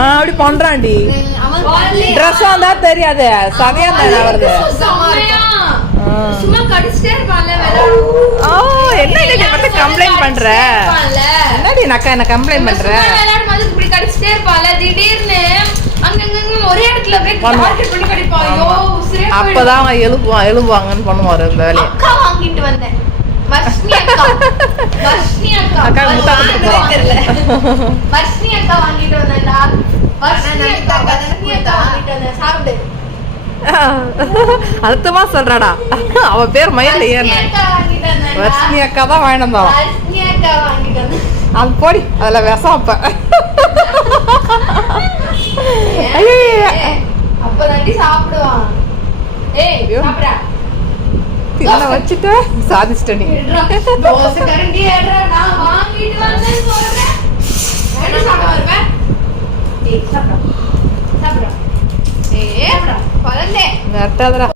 அப்படி பண்றான்டி. ட்ரெஸ் வந்தா தெரியாது, சதையா தானே வருது. என்ன கம்ப்ளைண்ட் பண்ற? என்னடி நக்கா என்ன கம்ப்ளைண்ட் பண்ற? அப்பதான் அவங்க எழுப்புவாங்கன்னு பண்ணுவாரு இந்த வேலையை. வாங்கிட்டு வந்தேன் வர்ஷினி அக்கா வாங்கிட்டு வந்தேன்டா. சாப்பிடு. அர்த்தமா சொல்றாடா. அவ பேர் மயில் ஏன் வர்ஷினி அக்கா தான் வாங்கிட்டு வந்தாலும் அது போடி. அதுல விஷம் அப்ப அப்பதாண்டி சாப்பிடுவான். தின்ன வச்சுட்டு சாதிச்சிட்ட நீ. கரெக்டாதரா